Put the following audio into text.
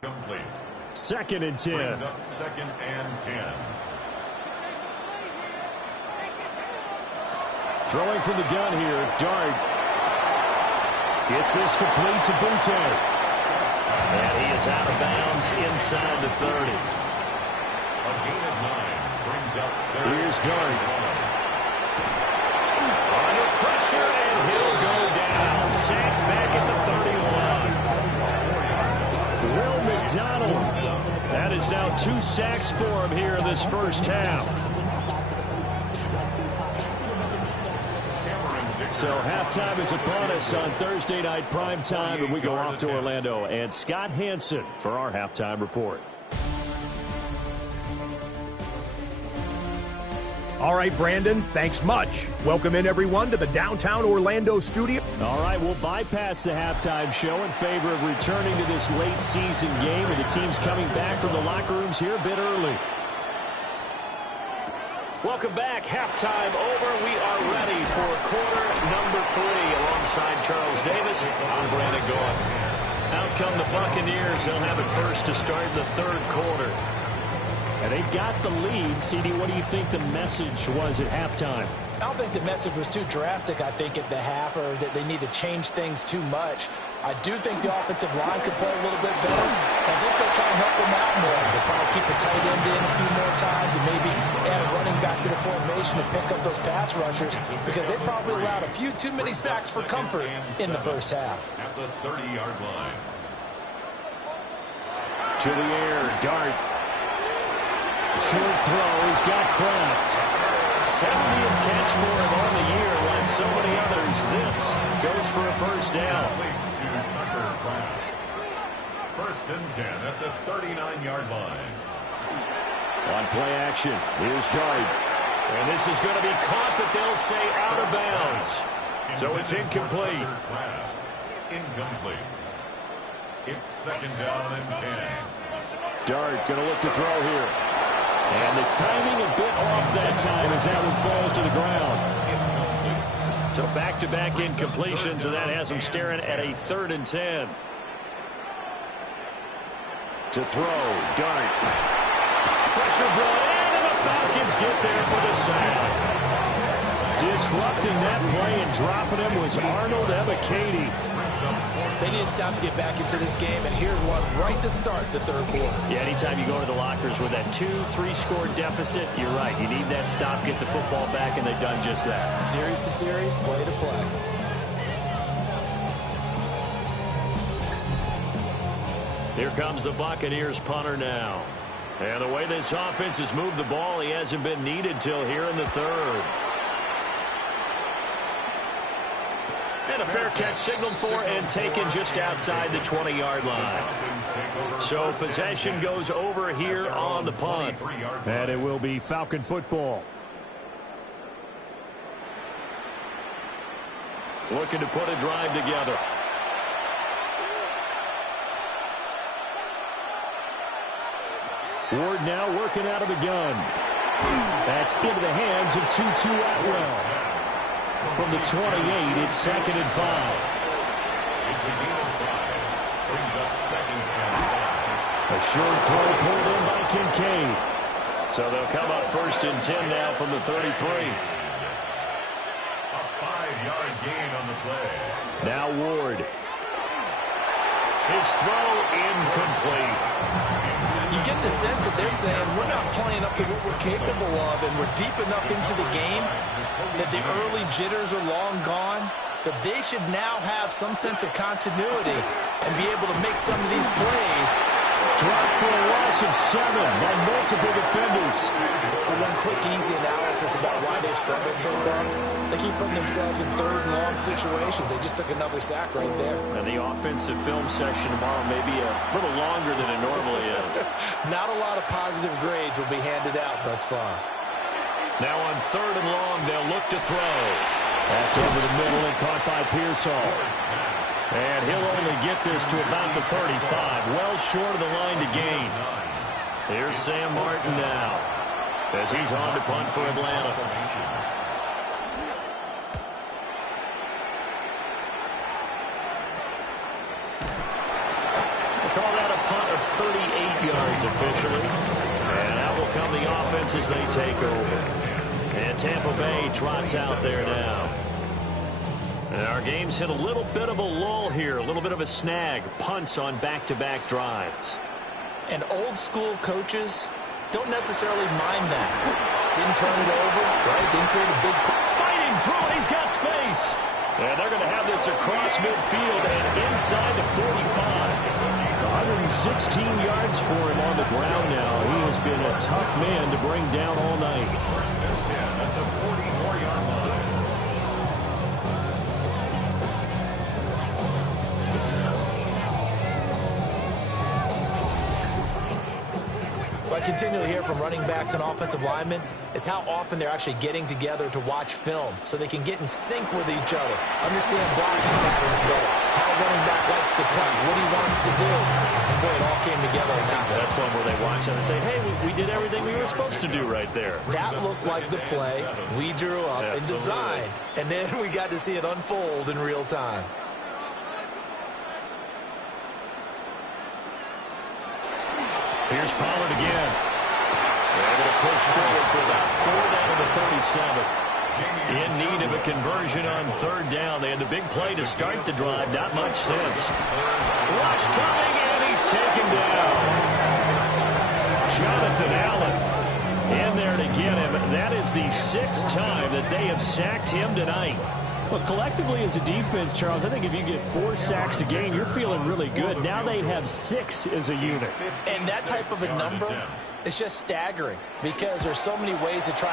Complete. 2nd and 10. Brings up 2nd and 10. Throwing from the gun here, Dart. Gets this complete to Butte. And he is out of bounds inside the 30. A gain of 9 brings up 30. Here's Dart. Under pressure, and he'll go down. Sacked back at the 31. Will McDonald. That is now 2 sacks for him here in this first half. So halftime is upon us on Thursday night prime time, and we go off to Orlando. And Scott Hansen for our halftime report. All right, Brandon, thanks much. Welcome in, everyone, to the downtown Orlando studio. All right, we'll bypass the halftime show in favor of returning to this late season game, and the team's coming back from the locker rooms here a bit early. Welcome back. Halftime over. We are ready for quarter number 3 alongside Charles Davis. I'm Brandon Gaughan. Out come the Buccaneers. They'll have it first to start the 3rd quarter. And they've got the lead. CD, what do you think the message was at halftime? I don't think the message was too drastic, I think, at the half, or that they need to change things too much. I do think the offensive line could play a little bit better. I think they'll try and help them out more. They'll probably keep the tight end in a few more times and maybe add a running back to the formation to pick up those pass rushers, because they probably allowed a few too many sacks for comfort in the first half. At the 30-yard line. To the air, Dart. Short throw, he's got Kraft. 70th catch for him on the year. Like so many others, this goes for a first down. To Tucker Kraft. 1st and 10 at the 39-yard line. On play action, here's Dart. And this is going to be caught, but they'll say out of bounds. So it's incomplete. Incomplete. It's 2nd down and 10. Dart going to look to throw here. And the timing a bit off that time as that one falls to the ground. So back-to-back incompletions, and that has them staring at a 3rd and 10. To throw, Dart. Pressure brought in, and the Falcons get there for the sack. Disrupting that play and dropping him was Arnold Ebiketie. They need stops to get back into this game, and here's one right to start the 3rd quarter. Yeah, anytime you go to the lockers with that 2-3 score deficit, you're right. You need that stop, get the football back, and they've done just that. Series to series, play to play. Here comes the Buccaneers punter now. And the way this offense has moved the ball, he hasn't been needed till here in the 3rd. And a fair catch signaled for and taken just outside the 20-yard line. So possession goes over here on the punt. And it will be Falcon football. Looking to put a drive together. Ward now working out of the gun. That's into the hands of Tutu Atwell. From the 28, it's 2nd and 5. It's a gain of 5. Brings up 2nd and 5. A short throw pulled in by Kincaid. So they'll come up 1st and 10 now from the 33. A 5-yard gain on the play. Now Ward. His throw incomplete. You get the sense that they're saying we're not playing up to what we're capable of, and we're deep enough into the game that the early jitters are long gone, that they should now have some sense of continuity and be able to make some of these plays. Dropped for a loss of 7 by multiple defenders. So one quick, easy analysis about why they struggled so far. They keep putting themselves in 3rd and long situations. They just took another sack right there. And the offensive film session tomorrow may be a little longer than it normally is. Not a lot of positive grades will be handed out thus far. Now on 3rd and long, they'll look to throw. That's over the middle and caught by Pearsall. And he'll only get this to about the 35, well short of the line to gain. Here's Sam Martin now, as he's on to punt for Atlanta. We'll call that a punt 38 yards officially. And out will come the offense as they take over. And Tampa Bay trots out there now. And our game's hit a little bit of a lull here, a little bit of a snag. Punts on back-to-back drives. And old-school coaches don't necessarily mind that. Didn't turn it over, right? Didn't create a big... Fighting through it, he's got space. And they're going to have this across midfield and inside the 45. 116 yards for him on the ground now. He has been a tough man to bring down all night. At the 44-yard line. What I continually hear from running backs and offensive linemen is how often they're actually getting together to watch film so they can get in sync with each other, understand blocking patterns better, how a running back likes to cut, what he wants to do. And boy, it all came together in that one. That's one where they watch and they say, hey, we did everything we were supposed to do right there. That looked like the play we drew up and designed, and then we got to see it unfold in real time. Here's Pollard again. They're able to push forward for about 4 down to the 37. In need of a conversion on third down. They had the big play to start the drive. Not much sense. Rush coming, and he's taken down. Jonathan Allen in there to get him. That is the 6th time that they have sacked him tonight. But collectively as a defense, Charles, I think if you get 4 sacks a game, you're feeling really good. Now they have 6 as a unit. And that type of a number is just staggering because there's so many ways to try